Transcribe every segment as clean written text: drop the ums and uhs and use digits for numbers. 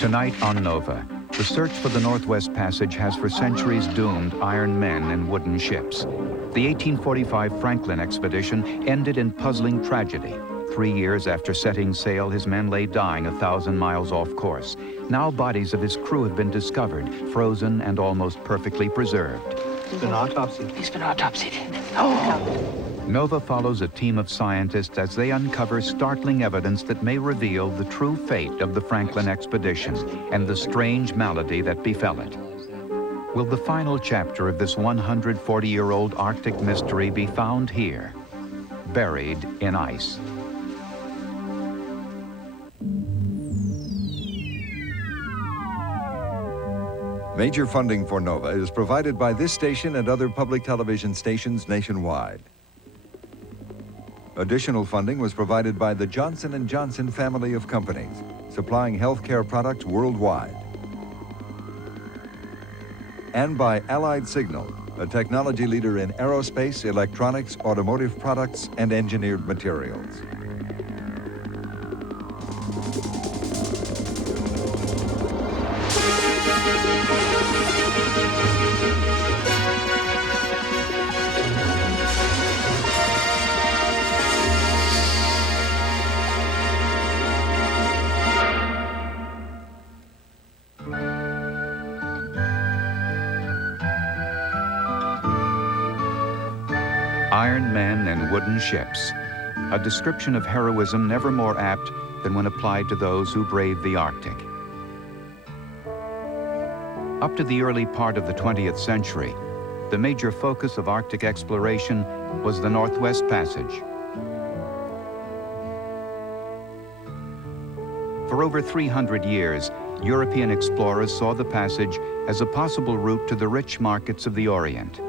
Tonight on Nova, the search for the Northwest Passage has for centuries doomed iron men and wooden ships. The 1845 Franklin expedition ended in puzzling tragedy. 3 years after setting sail, his men lay dying 1,000 miles off course. Now bodies of his crew have been discovered, frozen and almost perfectly preserved. He's been autopsied. He's been autopsied. Oh! Nova follows a team of scientists as they uncover startling evidence that may reveal the true fate of the Franklin expedition and the strange malady that befell it. Will the final chapter of this 140-year-old Arctic mystery be found here, buried in ice? Major funding for Nova is provided by this station and other public television stations nationwide. Additional funding was provided by the Johnson & Johnson family of companies, supplying healthcare products worldwide. And by Allied Signal, a technology leader in aerospace, electronics, automotive products, and engineered materials. Iron men and wooden ships, a description of heroism never more apt than when applied to those who braved the Arctic. Up to the early part of the 20th century, the major focus of Arctic exploration was the Northwest Passage. For over 300 years, European explorers saw the passage as a possible route to the rich markets of the Orient.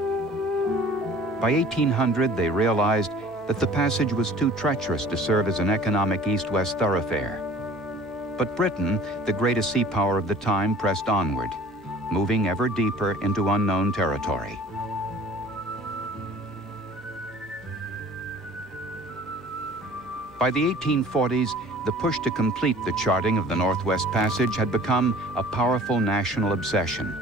By 1800, they realized that the passage was too treacherous to serve as an economic east-west thoroughfare. But Britain, the greatest sea power of the time, pressed onward, moving ever deeper into unknown territory. By the 1840s, the push to complete the charting of the Northwest Passage had become a powerful national obsession.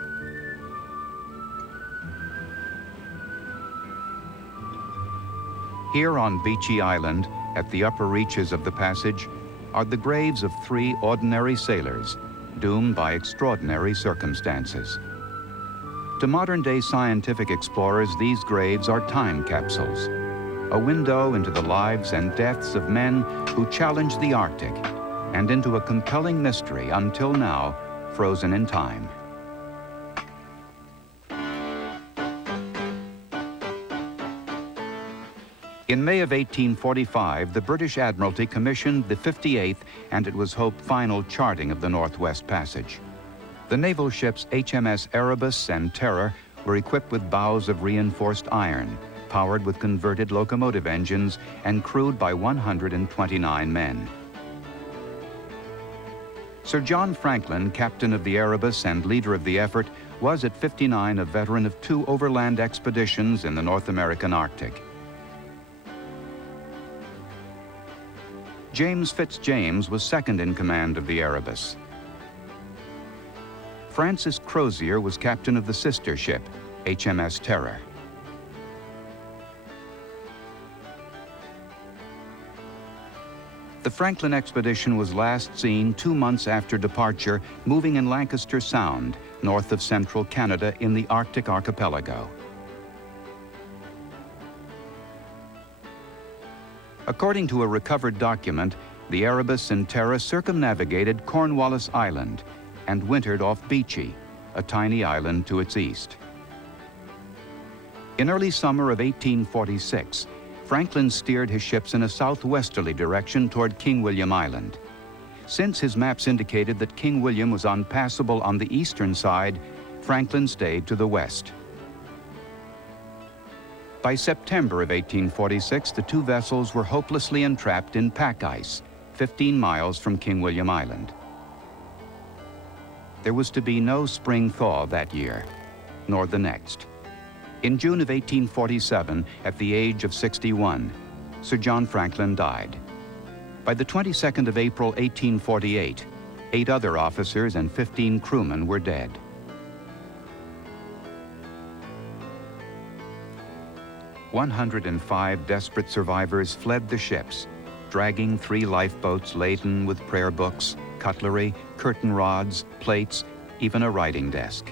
Here on Beechey Island, at the upper reaches of the passage, are the graves of 3 ordinary sailors, doomed by extraordinary circumstances. To modern-day scientific explorers, these graves are time capsules, a window into the lives and deaths of men who challenged the Arctic, and into a compelling mystery until now frozen in time. In May of 1845, the British Admiralty commissioned the 58th and it was hoped final charting of the Northwest Passage. The naval ships HMS Erebus and Terror were equipped with bows of reinforced iron, powered with converted locomotive engines and crewed by 129 men. Sir John Franklin, captain of the Erebus and leader of the effort, was at 59 a veteran of 2 overland expeditions in the North American Arctic. James Fitzjames was second in command of the Erebus. Francis Crozier was captain of the sister ship, HMS Terror. The Franklin expedition was last seen 2 months after departure, moving in Lancaster Sound, north of central Canada in the Arctic archipelago. According to a recovered document, the Erebus and Terror circumnavigated Cornwallis Island and wintered off Beechey, a tiny island to its east. In early summer of 1846, Franklin steered his ships in a southwesterly direction toward King William Island. Since his maps indicated that King William was unpassable on the eastern side, Franklin stayed to the west. By September of 1846, the 2 vessels were hopelessly entrapped in pack ice, 15 miles from King William Island. There was to be no spring thaw that year, nor the next. In June of 1847, at the age of 61, Sir John Franklin died. By the 22nd of April, 1848, 8 other officers and 15 crewmen were dead. "105 desperate survivors fled the ships, dragging 3 lifeboats laden with prayer books, cutlery, curtain rods, plates, even a writing desk.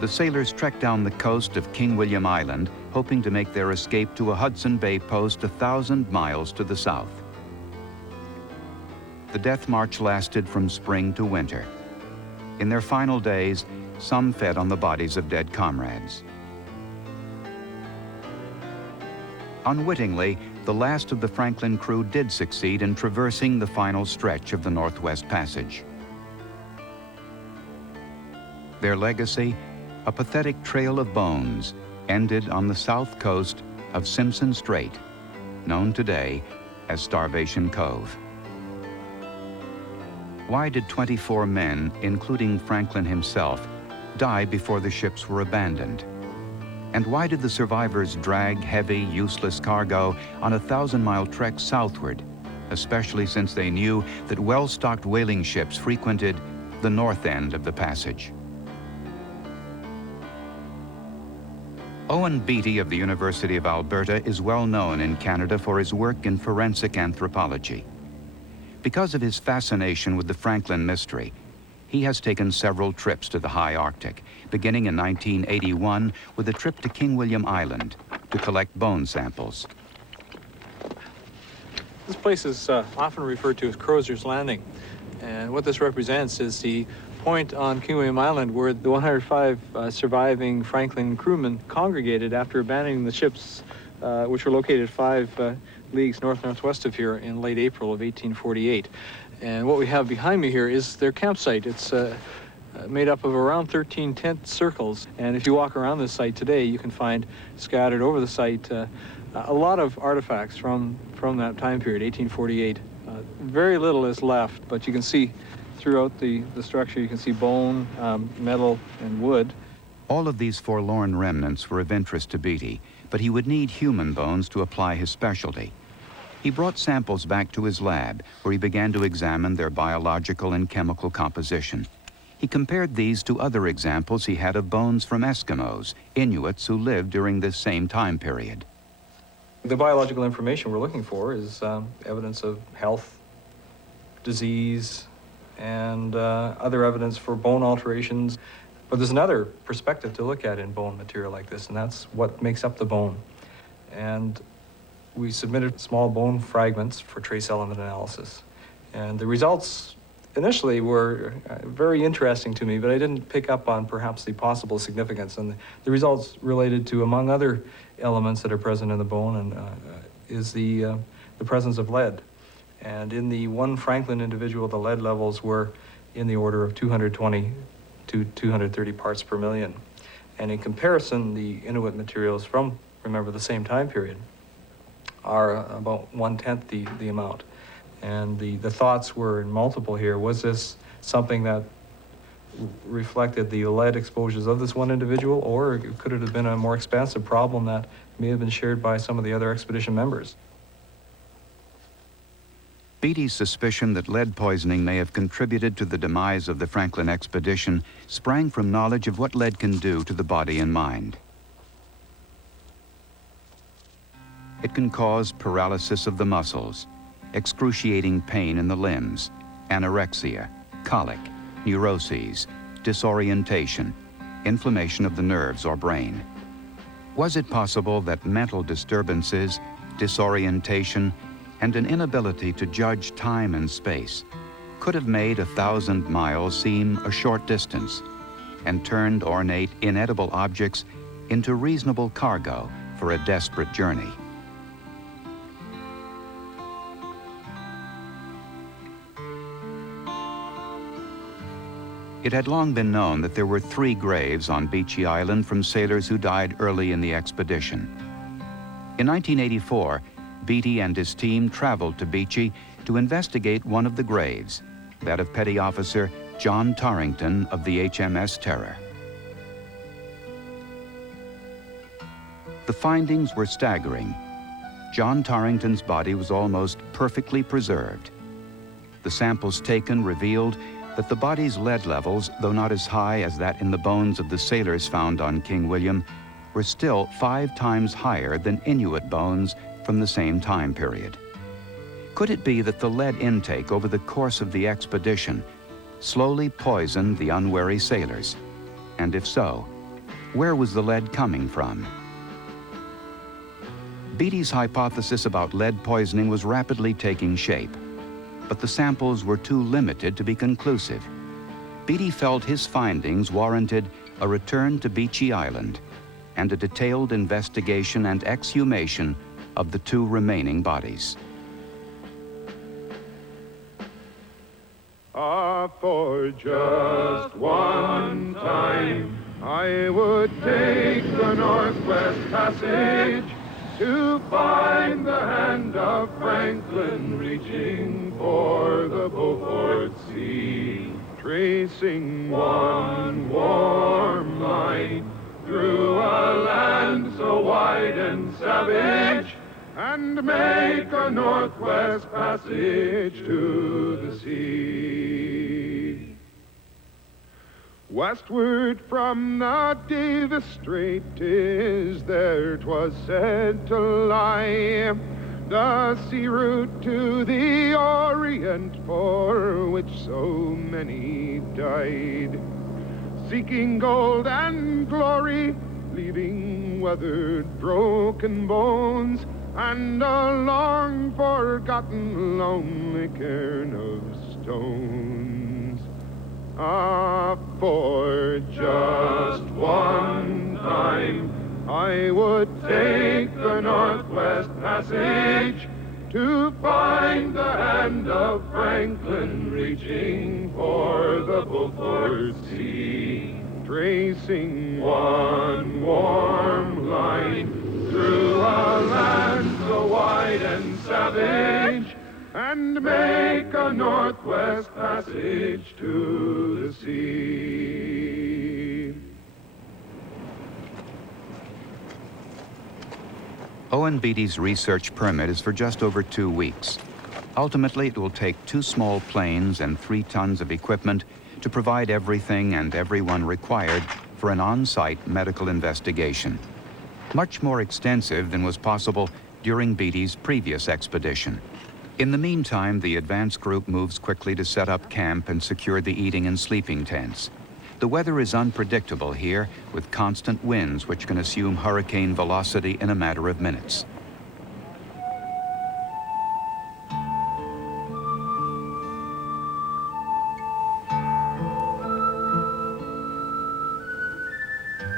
The sailors trekked down the coast of King William Island, hoping to make their escape to a Hudson Bay post 1,000 miles to the south. The death march lasted from spring to winter. In their final days, some fed on the bodies of dead comrades. Unwittingly, the last of the Franklin crew did succeed in traversing the final stretch of the Northwest Passage. Their legacy, a pathetic trail of bones, ended on the south coast of Simpson Strait, known today as Starvation Cove. Why did 24 men, including Franklin himself, die before the ships were abandoned? And why did the survivors drag heavy, useless cargo on a 1,000-mile trek southward, especially since they knew that well-stocked whaling ships frequented the north end of the passage? Owen Beatty of the University of Alberta is well known in Canada for his work in forensic anthropology. Because of his fascination with the Franklin mystery, he has taken several trips to the high Arctic, beginning in 1981 with a trip to King William Island to collect bone samples. This place is often referred to as Crozier's Landing, and what this represents is the point on King William Island where the 105 surviving Franklin crewmen congregated after abandoning the ships, which were located 5 leagues northwest of here in late April of 1848. And what we have behind me here is their campsite. It's made up of around 13 tent circles, and if you walk around this site today, you can find scattered over the site a lot of artifacts from that time period, 1848. Very little is left, but you can see throughout the structure, you can see bone, metal, and wood. All of these forlorn remnants were of interest to Beatty, but he would need human bones to apply his specialty. He brought samples back to his lab, where he began to examine their biological and chemical composition. He compared these to other examples he had of bones from Eskimos, Inuits who lived during this same time period. The biological information we're looking for is evidence of health, disease, and other evidence for bone alterations. But there's another perspective to look at in bone material like this, and that's what makes up the bone. And we submitted small bone fragments for trace element analysis. And the results initially were very interesting to me, but I didn't pick up on perhaps the possible significance. And the results related to, among other elements that are present in the bone, and is the presence of lead. And in the one Franklin individual, the lead levels were in the order of 220 to 230 parts per million. And in comparison, the Inuit materials from, remember, the same time period are about 1/10 the amount. And the thoughts were multiple here. Was this something that reflected the lead exposures of this one individual, or could it have been a more expansive problem that may have been shared by some of the other expedition members? Beatty's suspicion that lead poisoning may have contributed to the demise of the Franklin expedition sprang from knowledge of what lead can do to the body and mind. It can cause paralysis of the muscles, excruciating pain in the limbs, anorexia, colic, neuroses, disorientation, inflammation of the nerves or brain. Was it possible that mental disturbances, disorientation, and an inability to judge time and space could have made 1,000 miles seem a short distance and turned ornate, inedible objects into reasonable cargo for a desperate journey? It had long been known that there were 3 graves on Beechey Island from sailors who died early in the expedition. In 1984, Beatty and his team traveled to Beechey to investigate one of the graves, that of Petty Officer John Torrington of the HMS Terror. The findings were staggering. John Torrington's body was almost perfectly preserved. The samples taken revealed that the body's lead levels, though not as high as that in the bones of the sailors found on King William, were still 5 times higher than Inuit bones from the same time period. Could it be that the lead intake over the course of the expedition slowly poisoned the unwary sailors? And if so, where was the lead coming from? Beatty's hypothesis about lead poisoning was rapidly taking shape, but the samples were too limited to be conclusive. Beatty felt his findings warranted a return to Beechey Island and a detailed investigation and exhumation of the 2 remaining bodies. For just one time, I would take the Northwest Passage to find the hand of Franklin reaching for the Beaufort Sea, tracing one warm line through a land so wide and savage, and make a Northwest Passage to the sea. Westward from the Davis Strait is there 'twas said to lie the sea route to the Orient, for which so many died, seeking gold and glory, leaving weathered, broken bones, and a long forgotten lonely cairn of stones. For just one time, I would take the Northwest Passage to find the hand of Franklin reaching for the Beaufort Sea, tracing one warm line through a land so wide and savage, and make a Northwest Passage to the sea. Owen Beatty's research permit is for just over 2 weeks. Ultimately, it will take 2 small planes and 3 tons of equipment to provide everything and everyone required for an on-site medical investigation, much more extensive than was possible during Beatty's previous expedition. In the meantime, the advance group moves quickly to set up camp and secure the eating and sleeping tents. The weather is unpredictable here, with constant winds which can assume hurricane velocity in a matter of minutes.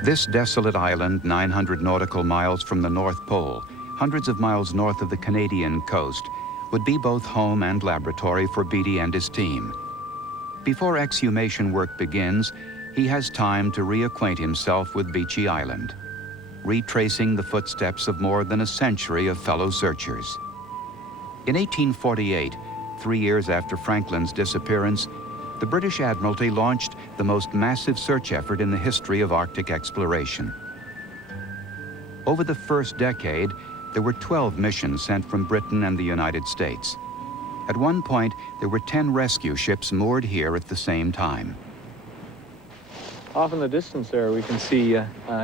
This desolate island, 900 nautical miles from the North Pole, hundreds of miles north of the Canadian coast, would be both home and laboratory for Beatty and his team. Before exhumation work begins, he has time to reacquaint himself with Beechey Island, retracing the footsteps of more than a century of fellow searchers. In 1848, 3 years after Franklin's disappearance, the British Admiralty launched the most massive search effort in the history of Arctic exploration. Over the first decade, there were 12 missions sent from Britain and the United States. At one point, there were 10 rescue ships moored here at the same time. Off in the distance there, we can see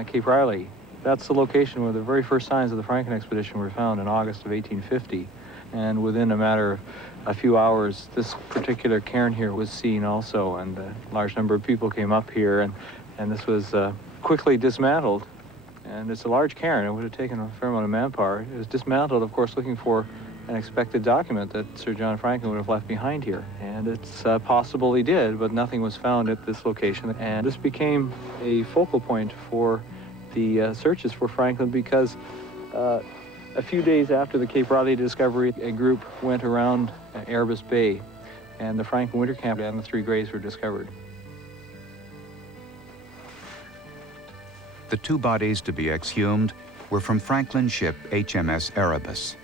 Cape Riley. That's the location where the very first signs of the Franklin expedition were found in August of 1850. And within a matter of a few hours, this particular cairn here was seen also, and a large number of people came up here, and this was quickly dismantled. And it's a large cairn. It would have taken a fair amount of manpower. It was dismantled, of course, looking for an expected document that Sir John Franklin would have left behind here. And it's possible he did, but nothing was found at this location. And this became a focal point for the searches for Franklin, because a few days after the Cape Riley discovery, a group went around Erebus Bay, and the Franklin winter camp and the 3 graves were discovered. The 2 bodies to be exhumed were from Franklin's ship HMS Erebus.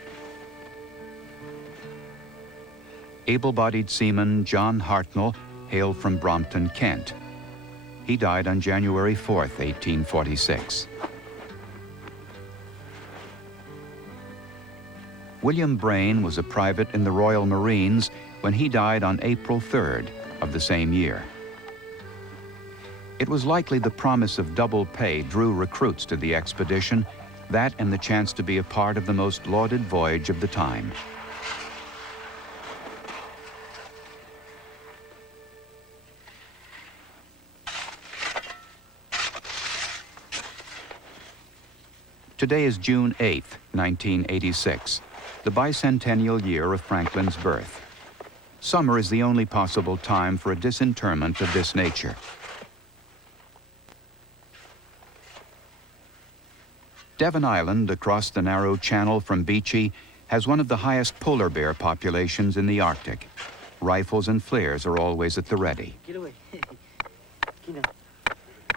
Able-bodied seaman John Hartnell hailed from Brompton, Kent. He died on January 4th, 1846. William Brain was a private in the Royal Marines when he died on April 3rd of the same year. It was likely the promise of double pay drew recruits to the expedition, that and the chance to be a part of the most lauded voyage of the time. Today is June 8th, 1986, the bicentennial year of Franklin's birth. Summer is the only possible time for a disinterment of this nature. Devon Island, across the narrow channel from Beachy, has one of the highest polar bear populations in the Arctic. Rifles and flares are always at the ready. Get away.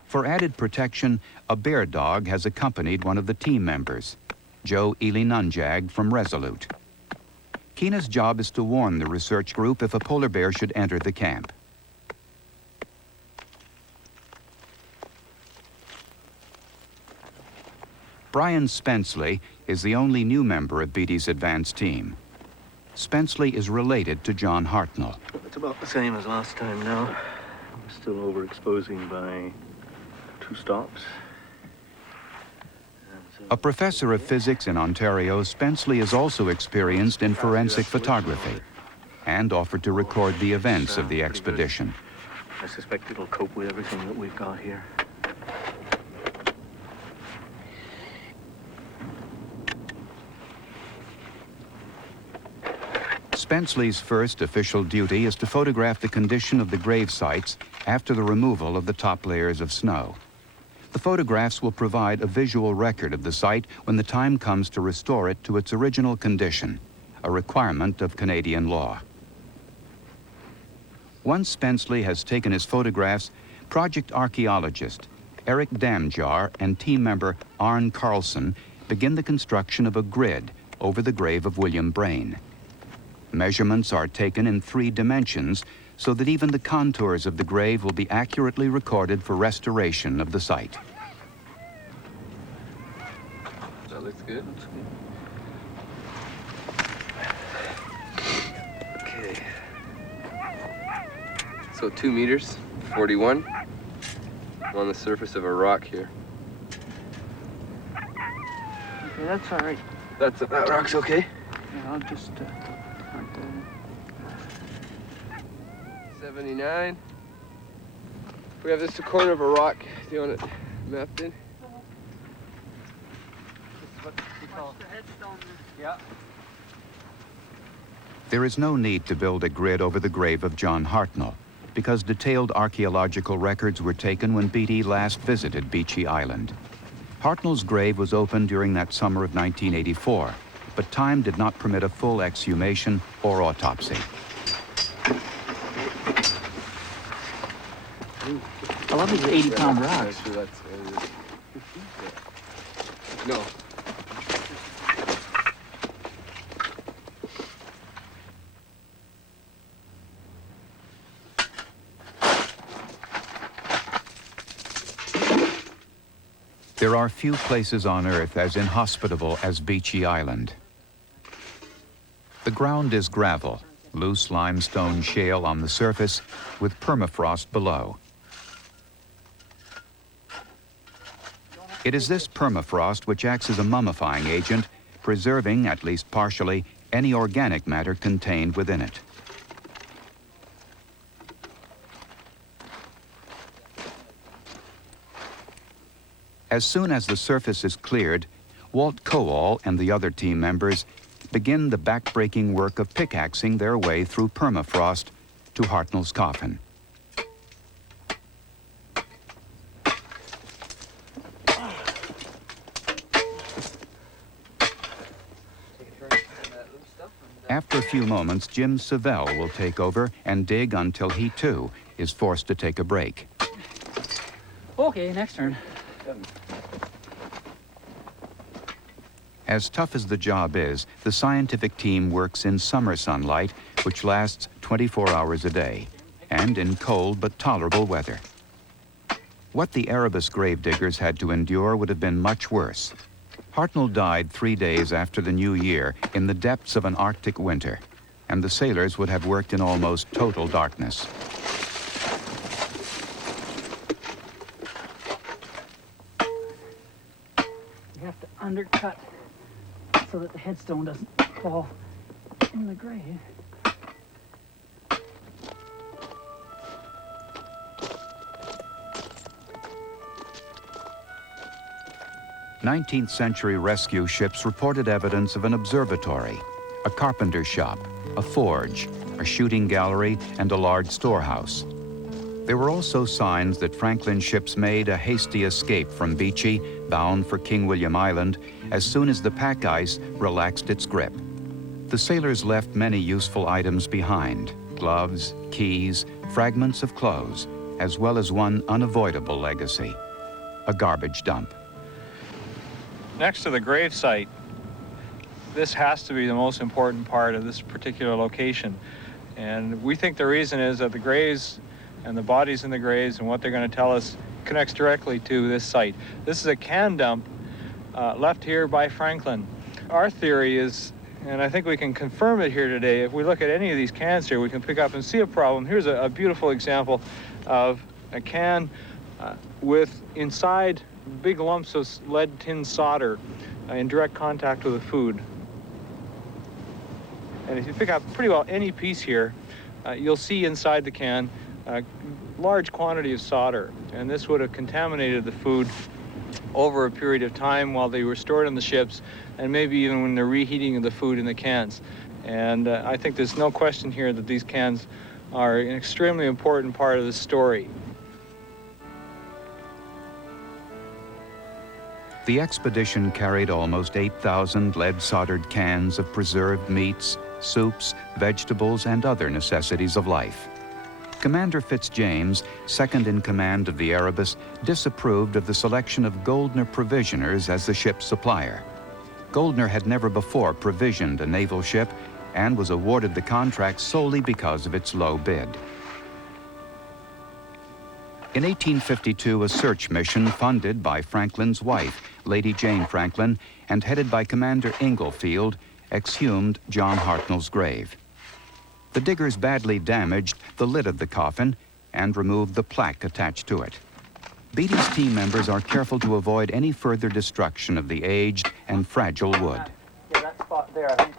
For added protection, a bear dog has accompanied one of the team members, Joe Ely Nunjag from Resolute. Keena's job is to warn the research group if a polar bear should enter the camp. Brian Spenceley is the only new member of Beatty's advance team. Spenceley is related to John Hartnell. It's about the same as last time now. I'm still overexposing by 2 stops. A professor of physics in Ontario, Spenceley is also experienced in forensic photography and offered to record the events of the expedition. I suspect it'll cope with everything that we've got here. Spenceley's first official duty is to photograph the condition of the grave sites after the removal of the top layers of snow. The photographs will provide a visual record of the site when the time comes to restore it to its original condition, a requirement of Canadian law. Once Spenceley has taken his photographs, project archaeologist Eric Damjar and team member Arne Carlson begin the construction of a grid over the grave of William Brain. Measurements are taken in 3 dimensions so that even the contours of the grave will be accurately recorded for restoration of the site. That looks good. Okay. So 2 meters, 41. I'm on the surface of a rock here. Okay, that's all right. That rock's okay? Yeah, I'll just mark that in. 79. We have this corner of a rock. Do you want it mapped in? This is what you call the headstone. Yeah. There is no need to build a grid over the grave of John Hartnell, because detailed archaeological records were taken when Beatty last visited Beachy Island. Hartnell's grave was opened during that summer of 1984, but time did not permit a full exhumation or autopsy. I love these 80-pound rocks. No. There are few places on Earth as inhospitable as Beachy Island. The ground is gravel, loose limestone shale on the surface with permafrost below. It is this permafrost which acts as a mummifying agent, preserving, at least partially, any organic matter contained within it. As soon as the surface is cleared, Walt Kowal and the other team members begin the back-breaking work of pickaxing their way through permafrost to Hartnell's coffin. After a few moments, Jim Savell will take over and dig until he, too, is forced to take a break. Okay, next turn. As tough as the job is, the scientific team works in summer sunlight, which lasts 24 hours a day, and in cold but tolerable weather. What the Erebus gravediggers had to endure would have been much worse. Hartnell died 3 days after the new year in the depths of an Arctic winter, and the sailors would have worked in almost total darkness. You have to undercut so that the headstone doesn't fall in the grave. 19th century rescue ships reported evidence of an observatory, a carpenter's shop, a forge, a shooting gallery, and a large storehouse. There were also signs that Franklin ships made a hasty escape from Beechey, bound for King William Island, as soon as the pack ice relaxed its grip. The sailors left many useful items behind: gloves, keys, fragments of clothes, as well as one unavoidable legacy, a garbage dump. Next to the grave site, this has to be the most important part of this particular location. And we think the reason is that the graves and the bodies in the graves and what they're going to tell us connects directly to this site. This is a can dump left here by Franklin. Our theory is, and I think we can confirm it here today, if we look at any of these cans here, we can pick up and see a problem. Here's a beautiful example of a can with inside big lumps of lead tin solder in direct contact with the food. And if you pick up pretty well any piece here, you'll see inside the can a large quantity of solder. And this would have contaminated the food over a period of time while they were stored on the ships, and maybe even when they're reheating of the food in the cans. And I think there's no question here that these cans are an extremely important part of the story. The expedition carried almost 8,000 lead-soldered cans of preserved meats, soups, vegetables, and other necessities of life. Commander Fitzjames, second in command of the Erebus, disapproved of the selection of Goldner Provisioners as the ship's supplier. Goldner had never before provisioned a naval ship and was awarded the contract solely because of its low bid. In 1852, a search mission funded by Franklin's wife, Lady Jane Franklin, and headed by Commander Inglefield, exhumed John Hartnell's grave. The diggers badly damaged the lid of the coffin and removed the plaque attached to it. Beatty's team members are careful to avoid any further destruction of the aged and fragile wood. Yeah, that spot there, I think.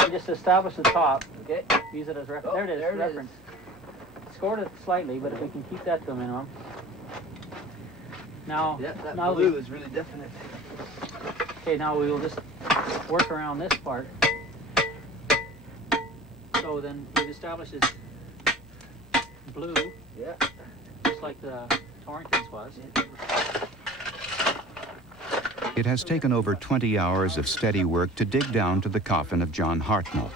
We just establish the top. Okay. Use it as reference. There it is, reference. Scored it slightly, but if we can keep that to a minimum. Now, That now blue is really definite. Okay, now we will just work around this part. So then we've established it's blue. Yeah. Just like the Torrington's was. It has taken over 20 hours of steady work to dig down to the coffin of John Hartnell,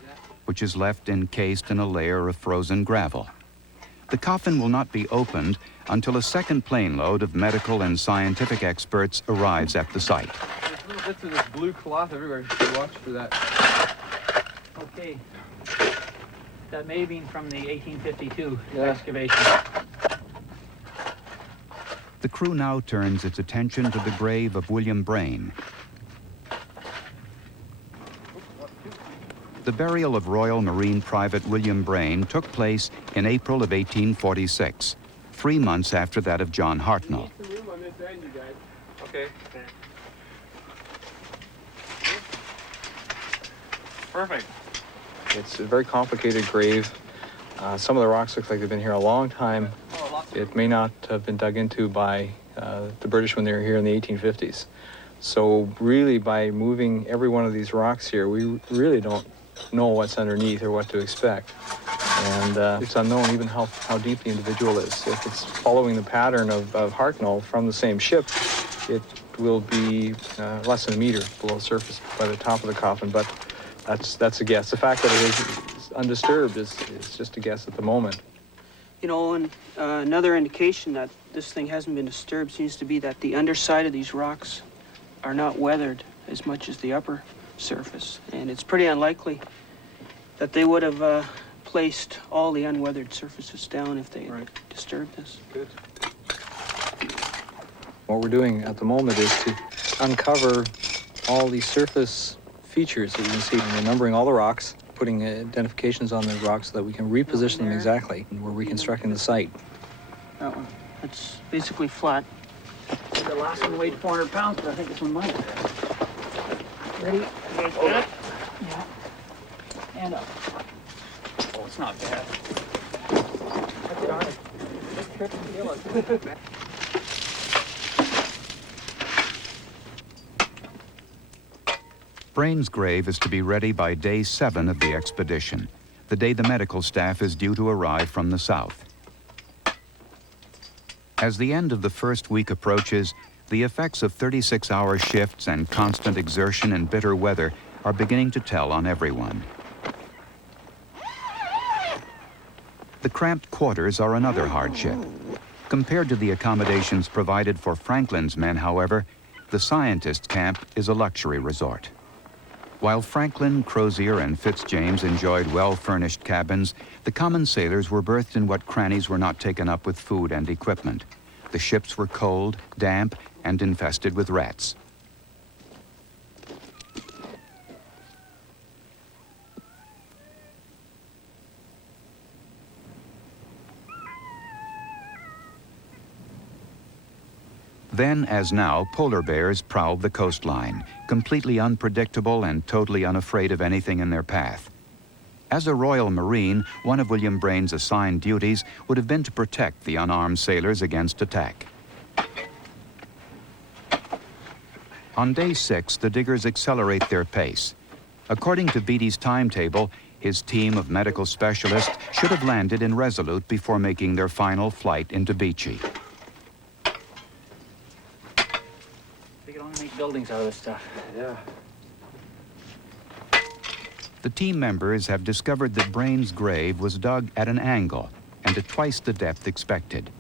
which is left encased in a layer of frozen gravel. The coffin will not be opened until a second plane load of medical and scientific experts arrives at the site. There's little bits of this blue cloth everywhere. You should watch for that. Okay. That may have been from the 1852 Yeah. excavation. The crew now turns its attention to the grave of William Braine. The burial of Royal Marine Private William Braine took place in April of 1846, 3 months after that of John Hartnell. Okay. Perfect. It's a very complicated grave. Some of the rocks look like they've been here a long time. It may not have been dug into by the British when they were here in the 1850s. So really, by moving every one of these rocks here, we really don't know what's underneath or what to expect. And it's unknown even how deep the individual is. If it's following the pattern of Hartnell from the same ship, it will be less than a meter below the surface by the top of the coffin, but that's a guess. The fact that it is undisturbed is just a guess at the moment. You know, and another indication that this thing hasn't been disturbed seems to be that the underside of these rocks are not weathered as much as the upper surface. And it's pretty unlikely that they would have placed all the unweathered surfaces down if they had disturbed this. Good. What we're doing at the moment is to uncover all these surface features that you can see. We're numbering all the rocks, putting identifications on the rocks so that we can reposition them exactly. We're reconstructing the site. That one. It's basically flat. The last one weighed 400 pounds, but I think this one might. Ready? Yeah. And up. Oh, it's not bad. Touch it on it. Just trip and feel it. Brain's grave is to be ready by day 7 of the expedition, the day the medical staff is due to arrive from the south. As the end of the first week approaches, the effects of 36-hour shifts and constant exertion in bitter weather are beginning to tell on everyone. The cramped quarters are another hardship. Compared to the accommodations provided for Franklin's men, however, the scientists' camp is a luxury resort. While Franklin, Crozier, and Fitzjames enjoyed well-furnished cabins, the common sailors were berthed in what crannies were not taken up with food and equipment. The ships were cold, damp, and infested with rats. Then, as now, polar bears prowled the coastline, completely unpredictable and totally unafraid of anything in their path. As a Royal Marine, one of William Brain's assigned duties would have been to protect the unarmed sailors against attack. On day 6, the diggers accelerate their pace. According to Beatty's timetable, his team of medical specialists should have landed in Resolute before making their final flight into Beachy. We can only make buildings out of this stuff. Yeah. The team members have discovered that Brain's grave was dug at an angle and at twice the depth expected.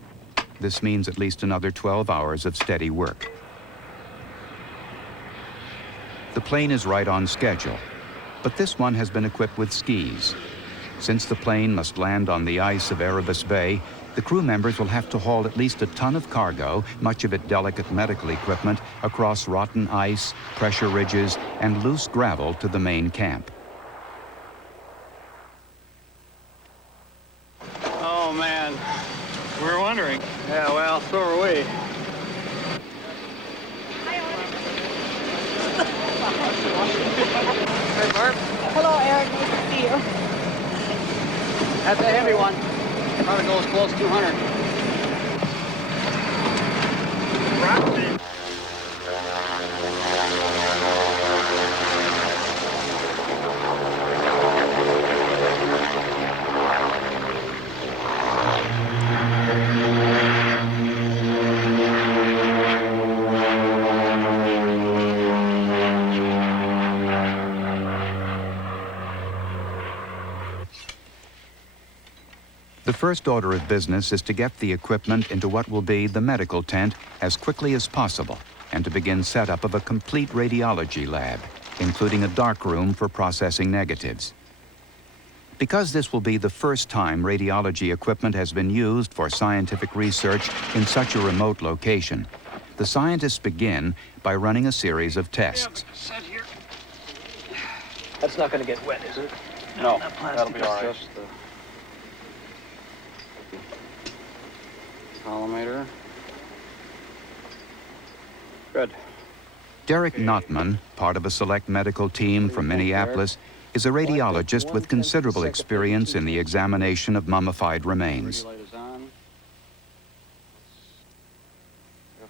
This means at least another 12 hours of steady work. The plane is right on schedule, but this one has been equipped with skis. Since the plane must land on the ice of Erebus Bay, the crew members will have to haul at least a ton of cargo, much of it delicate medical equipment, across rotten ice, pressure ridges, and loose gravel to the main camp. Oh, man. We were wondering. Yeah, well, so are we. Hey, Barb. Hello, Eric. Nice to see you. That's a heavy one. Probably goes close to 200. The first order of business is to get the equipment into what will be the medical tent as quickly as possible and to begin setup of a complete radiology lab, including a dark room for processing negatives. Because this will be the first time radiology equipment has been used for scientific research in such a remote location, the scientists begin by running a series of tests. That's not going to get wet, is it? No, that'll be all right. Collimator. Good. Derek Notman, part of a select medical team from Minneapolis, is a radiologist with considerable experience in the examination of mummified remains.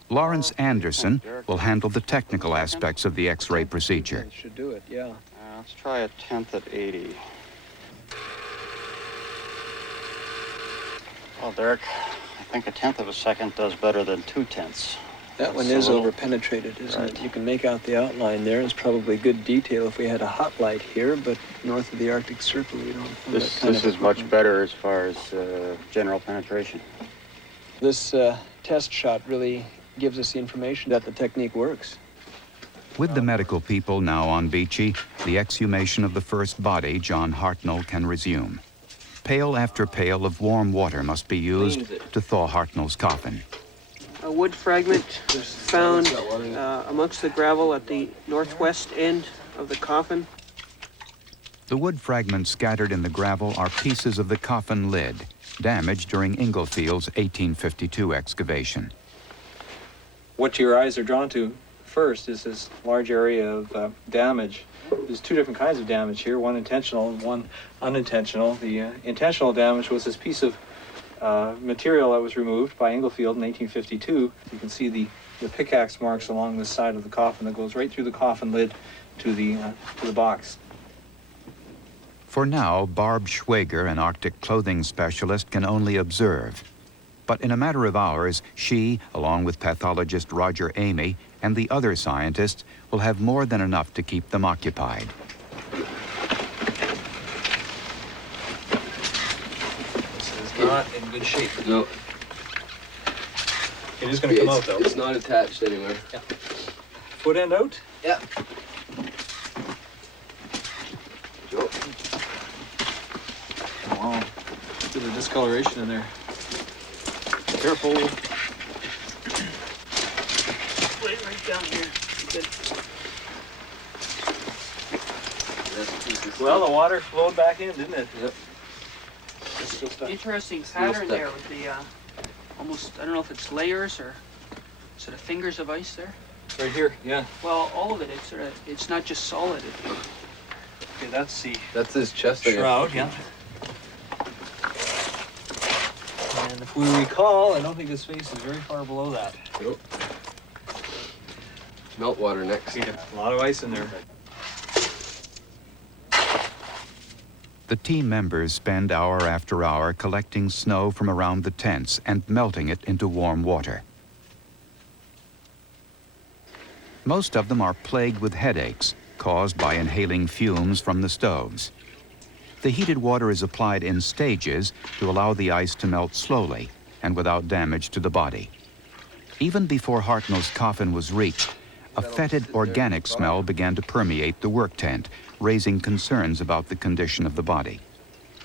Lawrence Anderson will handle the technical aspects of the X-ray procedure. Should do it, yeah. Let's try a 10th at 80. Well, Derek, I think a 10th of a second does better than 2/10. That one is over-penetrated, isn't it? You can make out the outline there. It's probably good detail if we had a hot light here, but north of the Arctic Circle, we don't have that kind This of is much equipment. better as far as general penetration. This test shot really gives us the information that the technique works. With the medical people now on Beachy, the exhumation of the first body, John Hartnell, can resume. Pail after pail of warm water must be used to thaw Hartnell's coffin. a wood fragment found amongst the gravel at the northwest end of the coffin. The wood fragments scattered in the gravel are pieces of the coffin lid, damaged during Inglefield's 1852 excavation. What your eyes are drawn to first is this large area of damage. There's two different kinds of damage here, one intentional and one unintentional. The intentional damage was this piece of material that was removed by Inglefield in 1852. You can see the pickaxe marks along the side of the coffin that goes right through the coffin lid to the box. For now, Barb Schwager, an Arctic clothing specialist, can only observe. But in a matter of hours, she, along with pathologist Roger Amy and the other scientists, will have more than enough to keep them occupied. This is not in good shape. No. It is going to come out, though. It's not attached anywhere. Yeah. Foot end out? Yeah. Wow. Bit of discoloration in there. Careful. Wait right down here. Good. Well, the water flowed back in, didn't it? Yep. Interesting pattern there with the almost, I don't know if it's layers or sort of fingers of ice there. Right here, yeah. Well, all of it, it's not just solid. Okay, that's the That's his chest. I guess. shroud, yeah. And if we recall, I don't think his face is very far below that. Nope. Meltwater next. Yeah, a lot of ice in there. The team members spend hour after hour collecting snow from around the tents and melting it into warm water. Most of them are plagued with headaches caused by inhaling fumes from the stoves. The heated water is applied in stages to allow the ice to melt slowly and without damage to the body. Even before Hartnell's coffin was reached, a fetid organic smell began to permeate the work tent, raising concerns about the condition of the body.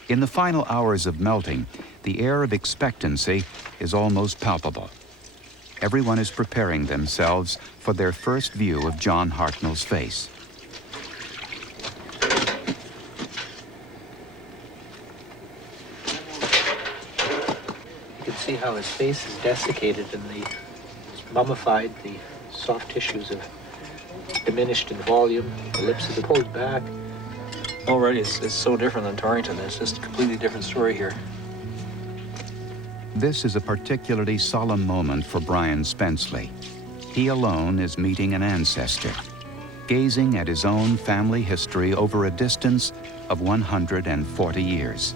In the final hours of melting, the air of expectancy is almost palpable. Everyone is preparing themselves for their first view of John Hartnell's face. You can see how his face is desiccated and it's mummified. The soft tissues have diminished in volume. The lips are pulled back. Already, it's so different than Torrington. It's just a completely different story here. This is a particularly solemn moment for Brian Spenceley. He alone is meeting an ancestor, gazing at his own family history over a distance of 140 years.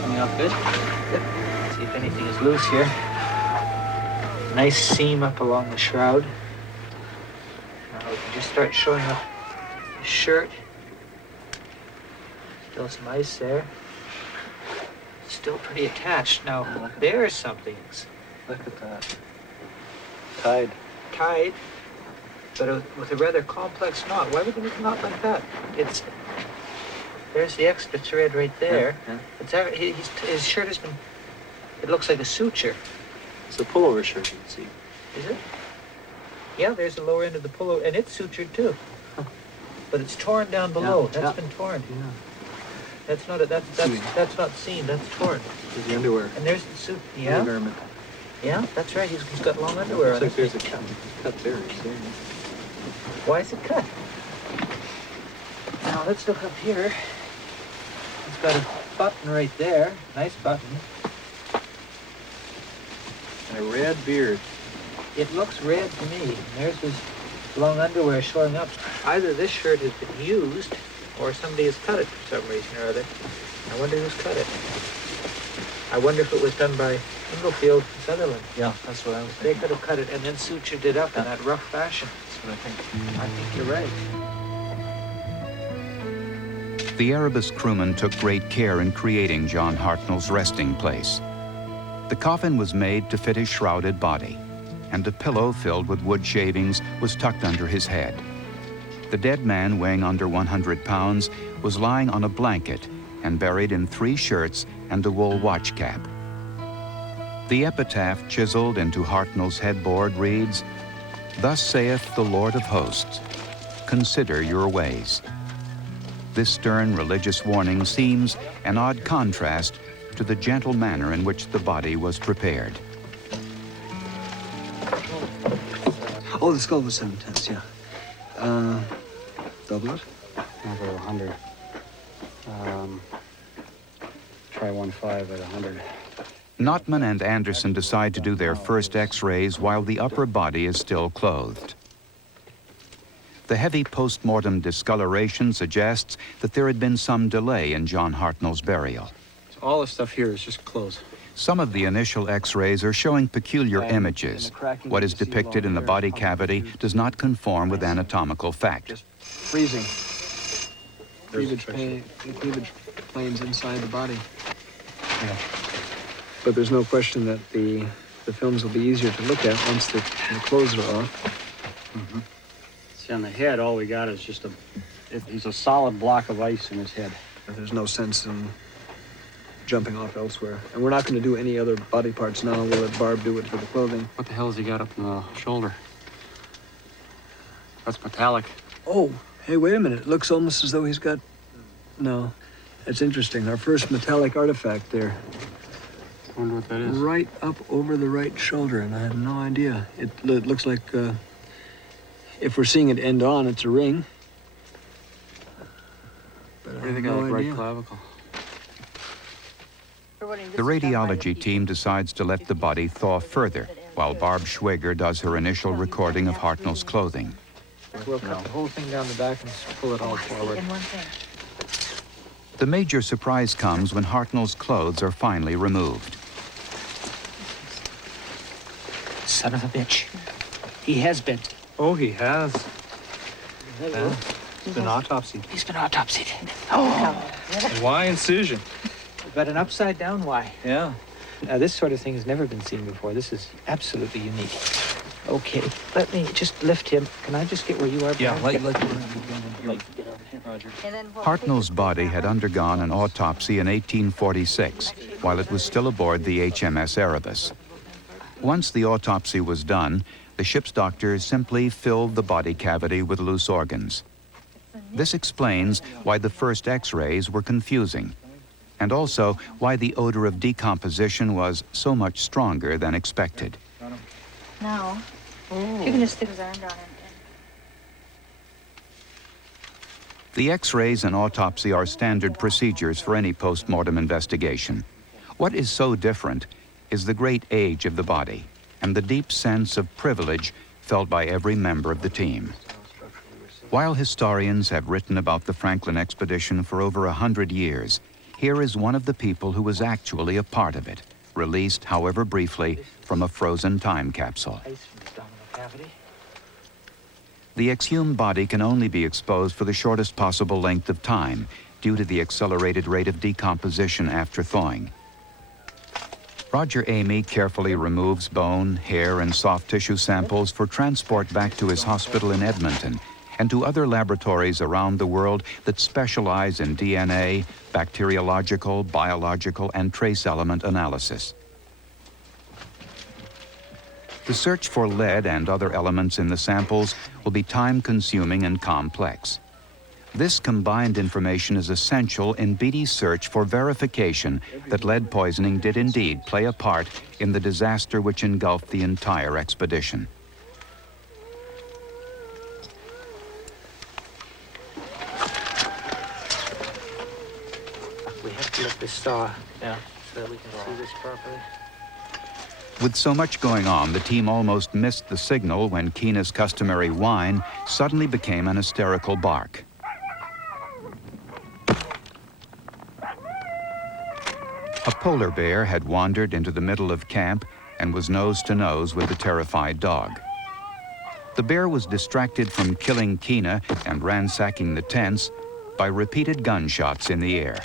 Coming off good? Good. See if anything is loose here. Nice seam up along the shroud. Now we can just start showing up the shirt. Still some ice there. Still pretty attached. Now, there's something. Look at that. Tied, but with a rather complex knot. Why would it knot like that? There's the extra thread right there. Yeah. It's his shirt has been, it looks like a suture. It's a pullover shirt, you can see. Is it? Yeah, there's the lower end of the pullover, and it's sutured too. But it's torn down below. Yeah. That's been torn. Yeah. That's not seamed. That's torn. There's the underwear. And there's the suit. Yeah. Undergarment. Yeah, that's right. He's got long underwear Looks on. like there's a cut there. You see? Why is it cut? Now let's look up here. He's got a button right there. Nice button. And a red beard. It looks red to me. There's his long underwear showing up. Either this shirt has been used or somebody has cut it for some reason or other. I wonder who's cut it. I wonder if it was done by Inglefield and Sutherland. Yeah, that's what I was They thinking. could have cut it and then sutured it up in that rough fashion. That's what I think. I think you're right. The Erebus crewmen took great care in creating John Hartnell's resting place. The coffin was made to fit his shrouded body, and a pillow filled with wood shavings was tucked under his head. The dead man, weighing under 100 pounds, was lying on a blanket, and buried in 3 shirts and a wool watch cap. The epitaph chiseled into Hartnell's headboard reads, "Thus saith the Lord of hosts, consider your ways." This stern religious warning seems an odd contrast to the gentle manner in which the body was prepared. Oh, the skull was 7/10, yeah. Double it? I'll go 100. Try 1.5 at 100. Notman and Anderson decide to do their first X-rays while the upper body is still clothed. The heavy post-mortem discoloration suggests that there had been some delay in John Hartnell's burial. So all the stuff here is just clothes. Some of the initial X-rays are showing peculiar images. What is depicted in the body cavity does not conform with anatomical fact. Freezing. The cleavage planes inside the body. Yeah. But there's no question that the films will be easier to look at once the clothes are off. Mm-hmm. See, on the head, all we got is just he's a solid block of ice in his head. There's no sense in jumping off elsewhere. And we're not going to do any other body parts now. We'll let Barb do it for the clothing. What the hell has he got up in the shoulder? That's metallic. Oh, hey, wait a minute. It looks almost as though he's got... No, that's interesting. Our first metallic artifact there. I wonder what that is. Right up over the right shoulder, and I have no idea. It looks like, if we're seeing it end on, it's a ring. But What do you think of the right clavicle? The radiology team decides to let the body thaw further, while Barb Schwager does her initial recording of Hartnell's clothing. We'll cut the whole thing down the back and pull it all forward. The major surprise comes when Hartnell's clothes are finally removed. Son of a bitch. He has been. Oh, he has. Yeah. He's been autopsied. He's been autopsied. Oh! And why incision? But an upside-down Y. Yeah. Now, this sort of thing has never been seen before. This is absolutely unique. Okay, let me just lift him. Can I just get where you are? Yeah, Roger. Hartnell's body had undergone an autopsy in 1846, while it was still aboard the HMS Erebus. Once the autopsy was done, the ship's doctors simply filled the body cavity with loose organs. This explains why the first X-rays were confusing, and also why the odor of decomposition was so much stronger than expected. Now, you can just stick his arm down and... The X-rays and autopsy are standard procedures for any post-mortem investigation. What is so different is the great age of the body and the deep sense of privilege felt by every member of the team. While historians have written about the Franklin expedition for over 100 years, here is one of the people who was actually a part of it, released, however briefly, from a frozen time capsule. The exhumed body can only be exposed for the shortest possible length of time due to the accelerated rate of decomposition after thawing. Roger Amy carefully removes bone, hair, and soft tissue samples for transport back to his hospital in Edmonton and to other laboratories around the world that specialize in DNA, bacteriological, biological, and trace element analysis. The search for lead and other elements in the samples will be time-consuming and complex. This combined information is essential in Beatty's search for verification that lead poisoning did indeed play a part in the disaster which engulfed the entire expedition. We have to lift this saw, so that we can see this properly. With so much going on, the team almost missed the signal when Keena's customary whine suddenly became an hysterical bark. A polar bear had wandered into the middle of camp and was nose to nose with the terrified dog. The bear was distracted from killing Keena and ransacking the tents by repeated gunshots in the air.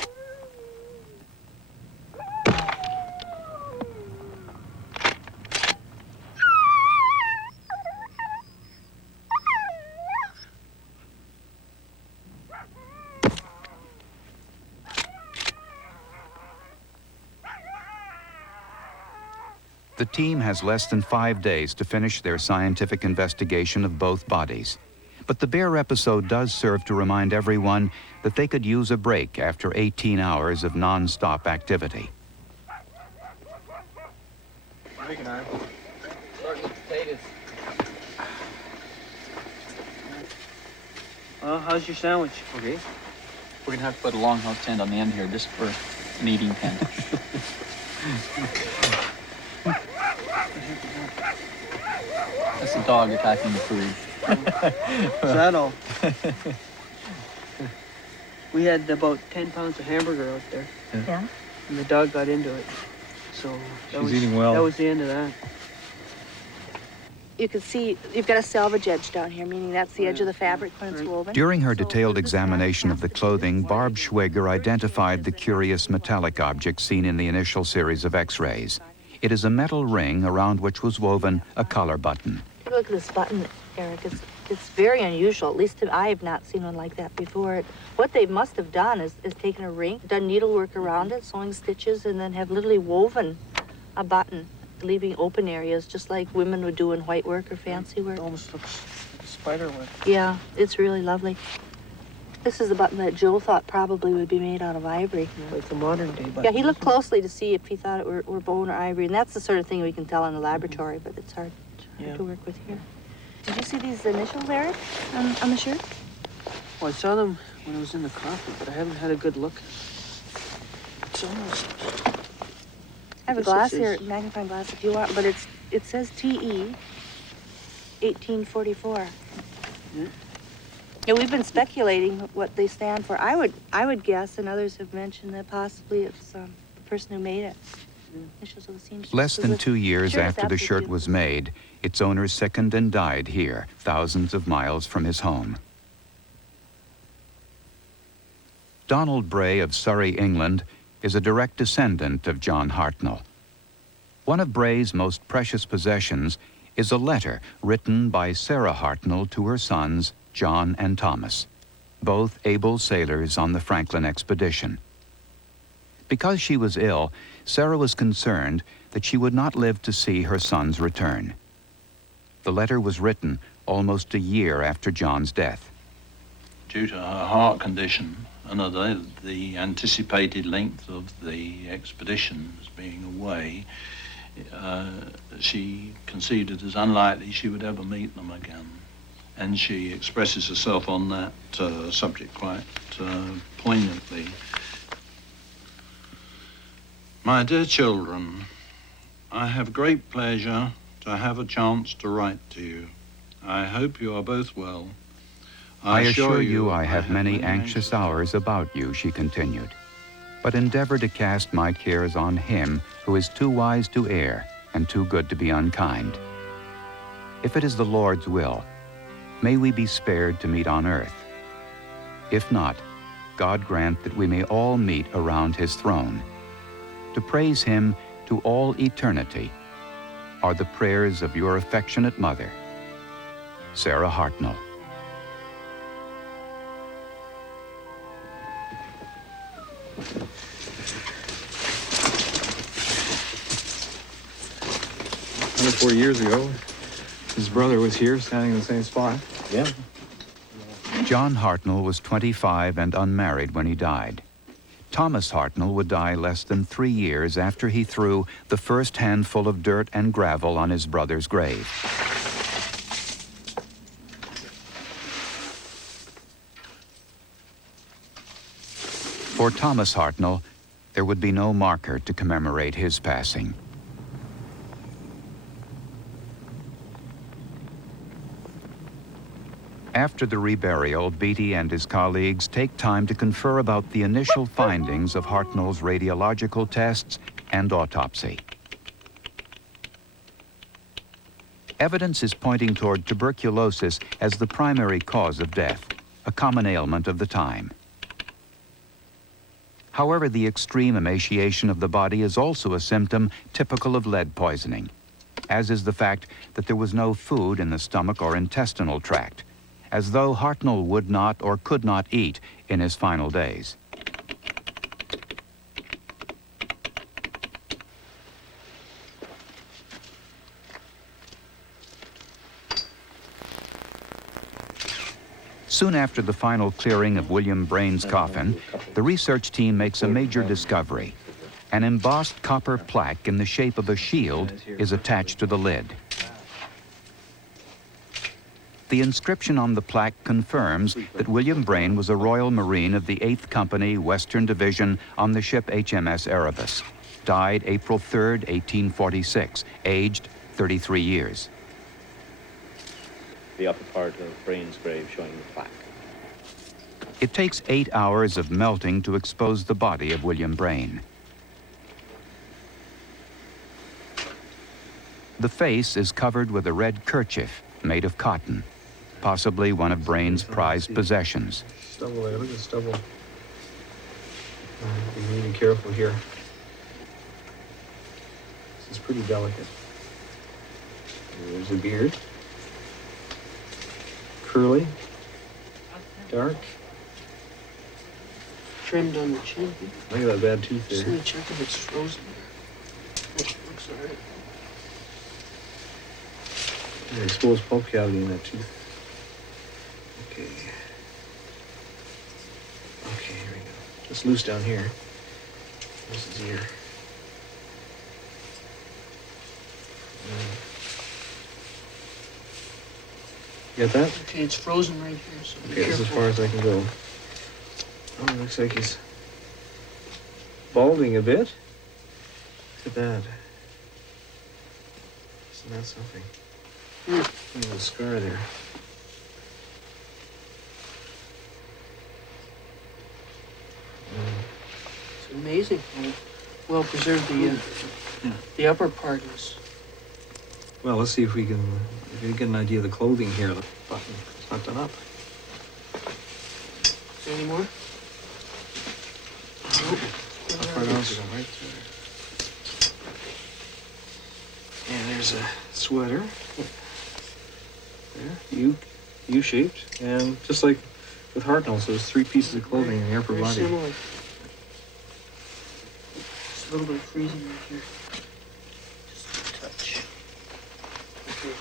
The team has less than 5 days to finish their scientific investigation of both bodies. But the bear episode does serve to remind everyone that they could use a break after 18 hours of non-stop activity. Well, how's your sandwich? Okay. We're gonna have to put a longhouse tent on the end here just for an eating tent. That's a dog attacking the food. Is that all? We had about 10 pounds of hamburger out there. Yeah. And the dog got into it. So that She's eating well. That was the end of that. You can see you've got a salvage edge down here, meaning that's the edge of the fabric when it's woven. During her detailed examination of the clothing, Barb Schwager identified the curious metallic object seen in the initial series of X-rays. It is a metal ring around which was woven a collar button. Take a look at this button, Eric. It's very unusual. At least I have not seen one like that before. What they must have done is taken a ring, done needlework around it, sewing stitches, and then have literally woven a button, leaving open areas, just like women would do in white work or fancy work. It almost looks like spider web. Yeah, it's really lovely. This is the button that Joe thought probably would be made out of ivory. Like the modern day button. Yeah, he looked closely to see if he thought it were bone or ivory, and that's the sort of thing we can tell in the laboratory, but it's hard to work with here. Did you see these initials, Eric, on the shirt? Well, I saw them when I was in the coffee, but I haven't had a good look. It's almost... I have a glass here, magnifying glass if you want, but it says TE 1844. Yeah, we've been speculating what they stand for. I would guess, and others have mentioned that possibly it's the person who made it. Initials of the seamstress. Less than 2 years Sure, after the shirt was made, its owner sickened and died here, thousands of miles from his home. Donald Bray of Surrey, England, is a direct descendant of John Hartnell. One of Bray's most precious possessions is a letter written by Sarah Hartnell to her sons, John and Thomas, both able sailors on the Franklin expedition. Because she was ill, Sarah was concerned that she would not live to see her sons return. The letter was written almost a year after John's death. Due to her heart condition and the anticipated length of the expeditions being away, she conceived it as unlikely she would ever meet them again. And she expresses herself on that subject quite poignantly. My dear children, I have great pleasure to have a chance to write to you. I hope you are both well. I assure you I have many anxious hours about you, she continued, but endeavor to cast my cares on him who is too wise to err and too good to be unkind. If it is the Lord's will, may we be spared to meet on earth. If not, God grant that we may all meet around his throne. To praise him to all eternity are the prayers of your affectionate mother, Sarah Hartnell. Under 40 years ago, his brother was here, standing in the same spot. Yeah. John Hartnell was 25 and unmarried when he died. Thomas Hartnell would die less than 3 years after he threw the first handful of dirt and gravel on his brother's grave. For Thomas Hartnell, there would be no marker to commemorate his passing. After the reburial, Beatty and his colleagues take time to confer about the initial findings of Hartnell's radiological tests and autopsy. Evidence is pointing toward tuberculosis as the primary cause of death, a common ailment of the time. However, the extreme emaciation of the body is also a symptom typical of lead poisoning, as is the fact that there was no food in the stomach or intestinal tract, as though Hartnell would not or could not eat in his final days. Soon after the final clearing of William Brain's coffin, the research team makes a major discovery. An embossed copper plaque in the shape of a shield is attached to the lid. The inscription on the plaque confirms that William Brain was a Royal Marine of the 8th Company, Western Division on the ship HMS Erebus. Died April 3, 1846, aged 33 years. The upper part of Brain's grave showing the plaque. It takes 8 hours of melting to expose the body of William Brain. The face is covered with a red kerchief made of cotton, possibly one of Brain's prized possessions. Stubble there, look at the stubble. Be really careful here. This is pretty delicate. There's a beard. Curly. Dark. Trimmed on the chin. Look at that bad tooth there. Just let me check if it's frozen. Oh, looks all right. An exposed pulp cavity in that tooth. Okay. Okay, here we go. Just loose down here. This is ear. You got that? Okay, it's frozen right here, so be Okay, this is as careful. far as I can go. Oh, it looks like he's balding a bit. Look at that. Isn't that something? Look at the scar there. It's amazing how well preserved the upper part is. Well, let's see if we can get an idea of the clothing here. The button is not done up. Is there any more? Nope. How far down is it? Right there. And there's a sweater. There, U-shaped, and just like with Hartnell, so there's 3 pieces of clothing in the upper Very body. similar. It's a little bit of freezing right here. Just a touch. Okay.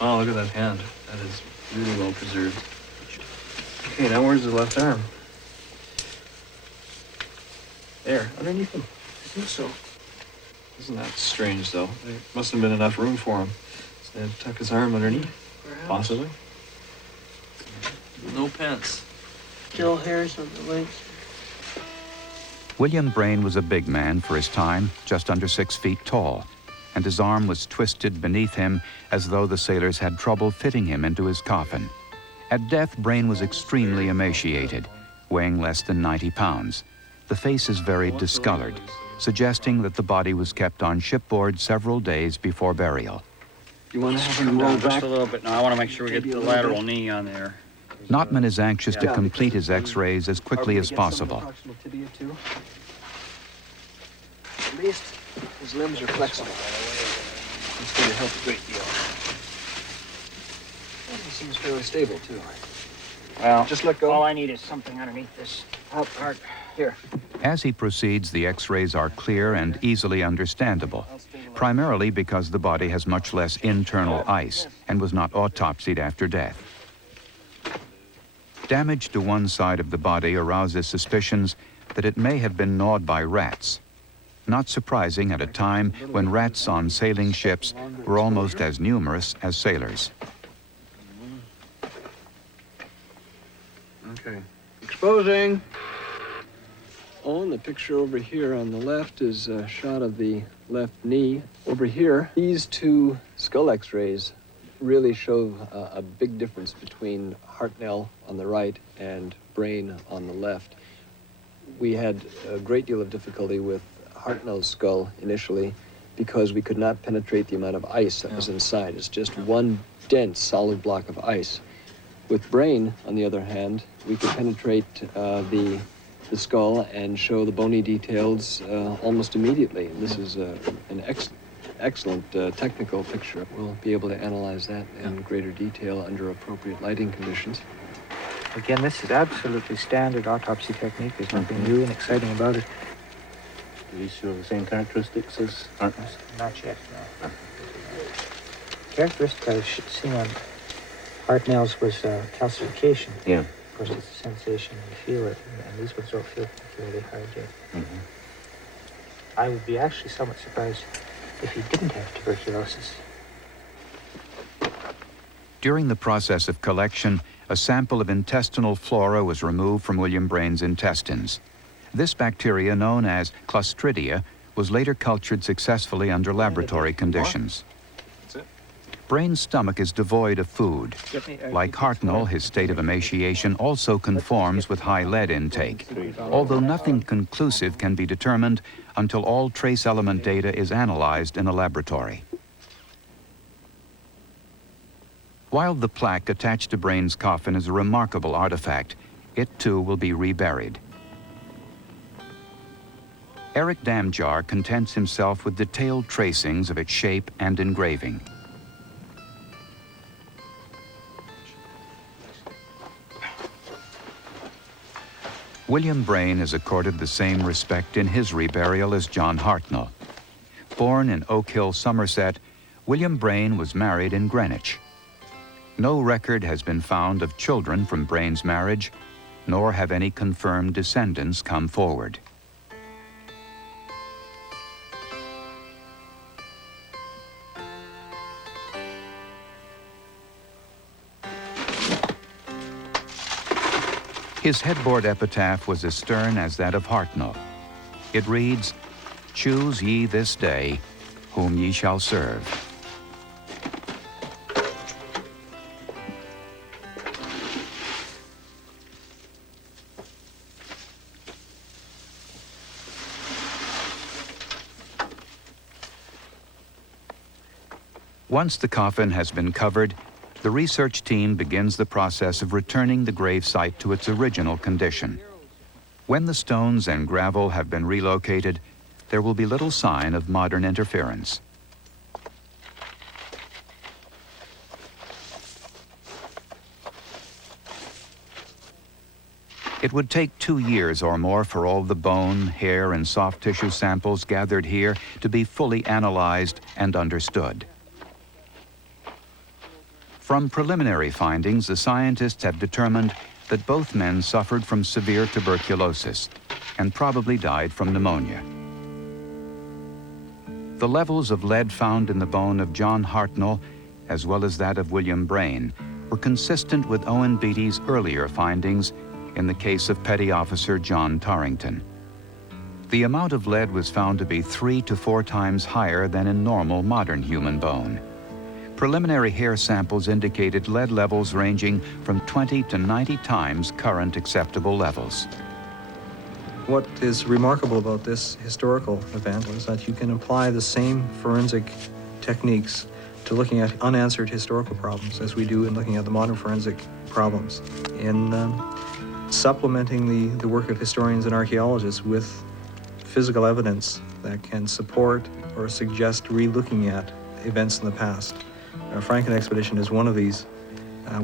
Oh, look at that hand. That is really well preserved. Okay, now where's the left arm? There, underneath him. I think so. Isn't that strange, though? There must have been enough room for him. So they had to tuck his arm underneath, Perhaps. possibly. No pants. Still hairs on the legs. William Brain was a big man for his time, just under 6 feet tall, and his arm was twisted beneath him as though the sailors had trouble fitting him into his coffin. At death, Brain was extremely emaciated, weighing less than 90 pounds. The face is very discolored, suggesting that the body was kept on shipboard several days before burial. You want to have Come him roll down just back? a little bit. Now I want to make sure we get Maybe a the little lateral bit. knee on there. Notman is anxious to Yeah, complete because his x-rays as quickly as possible. At least his limbs are flexible. It's going to help a great deal. And he seems fairly stable, too. Well, Just let go. all I need is something underneath this part. Here. As he proceeds, the x-rays are clear and easily understandable, primarily because the body has much less internal ice and was not autopsied after death. Damage to one side of the body arouses suspicions that it may have been gnawed by rats. Not surprising at a time when rats on sailing ships were almost as numerous as sailors. Okay. Exposing. Oh, and the picture over here on the left is a shot of the left knee. Over here, these 2 skull x-rays really show a big difference between Hartnell on the right and Brain on the left. We had a great deal of difficulty with Hartnell's skull initially because we could not penetrate the amount of ice that was inside. It's just one dense solid block of ice. With Brain, on the other hand, we could penetrate the skull and show the bony details almost immediately. And this is an excellent technical picture. We'll be able to analyze that in greater detail under appropriate lighting conditions. Again, this is absolutely standard autopsy technique. There's nothing new and exciting about it. Do these show the same characteristics as Hartnell's? Not yet, no. Characteristic I've seen on Hartnell's was calcification. Yeah. Of course, it's a sensation, you feel it, and these ones don't feel particularly hard yet. Mm-hmm. I would be actually somewhat surprised if he didn't have tuberculosis. During the process of collection, a sample of intestinal flora was removed from William Brain's intestines. This bacteria, known as Clostridia, was later cultured successfully under laboratory conditions. Brain's stomach is devoid of food. Like Hartnell, his state of emaciation also conforms with high lead intake, although nothing conclusive can be determined until all trace element data is analyzed in a laboratory. While the plaque attached to Brain's coffin is a remarkable artifact, it too will be reburied. Eric Damjar contents himself with detailed tracings of its shape and engraving. William Brain is accorded the same respect in his reburial as John Hartnell. Born in Oak Hill, Somerset, William Brain was married in Greenwich. No record has been found of children from Brain's marriage, nor have any confirmed descendants come forward. His headboard epitaph was as stern as that of Hartnell. It reads, "Choose ye this day whom ye shall serve." Once the coffin has been covered, the research team begins the process of returning the grave site to its original condition. When the stones and gravel have been relocated, there will be little sign of modern interference. It would take 2 years or more for all the bone, hair, and soft tissue samples gathered here to be fully analyzed and understood. From preliminary findings, the scientists have determined that both men suffered from severe tuberculosis and probably died from pneumonia. The levels of lead found in the bone of John Hartnell, as well as that of William Brain, were consistent with Owen Beatty's earlier findings in the case of Petty Officer John Tarrington. The amount of lead was found to be 3 to 4 times higher than in normal modern human bone. Preliminary hair samples indicated lead levels ranging from 20 to 90 times current acceptable levels. What is remarkable about this historical event is that you can apply the same forensic techniques to looking at unanswered historical problems as we do in looking at the modern forensic problems, in supplementing the work of historians and archaeologists with physical evidence that can support or suggest re-looking at events in the past. Franklin expedition is one of these,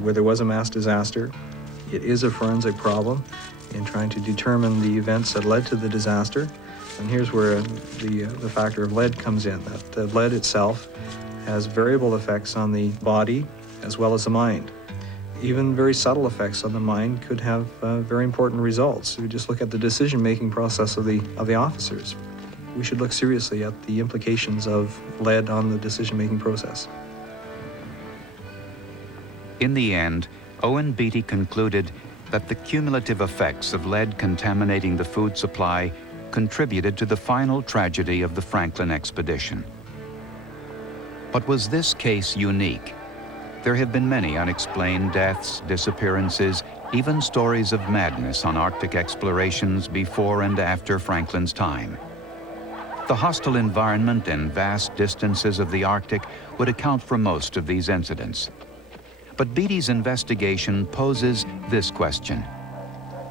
where there was a mass disaster. It is a forensic problem in trying to determine the events that led to the disaster. And here's where the factor of lead comes in, that the lead itself has variable effects on the body as well as the mind. Even very subtle effects on the mind could have very important results. We just look at the decision-making process of the officers. We should look seriously at the implications of lead on the decision-making process. In the end, Owen Beatty concluded that the cumulative effects of lead contaminating the food supply contributed to the final tragedy of the Franklin expedition. But was this case unique? There have been many unexplained deaths, disappearances, even stories of madness on Arctic explorations before and after Franklin's time. The hostile environment and vast distances of the Arctic would account for most of these incidents. But Beatty's investigation poses this question: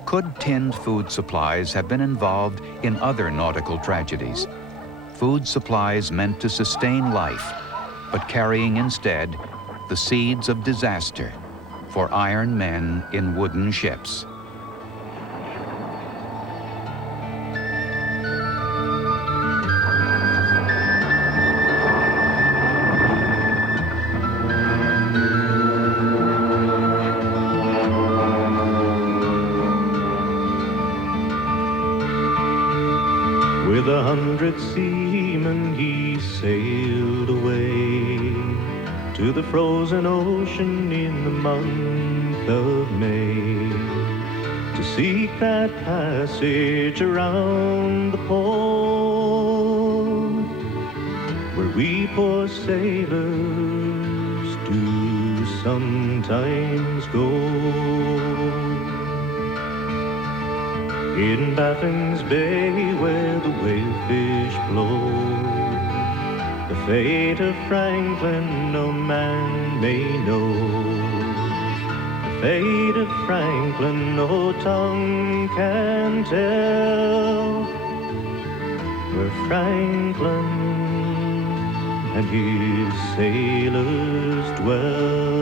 could tinned food supplies have been involved in other nautical tragedies? Food supplies meant to sustain life, but carrying instead the seeds of disaster for iron men in wooden ships. 100 seamen he sailed away to the frozen ocean in the month of May to seek that passage around the pole where we poor sailors do sometimes go. In Baffin's Bay where the whalefish blow, the fate of Franklin no man may know. The fate of Franklin no tongue can tell, where Franklin and his sailors dwell.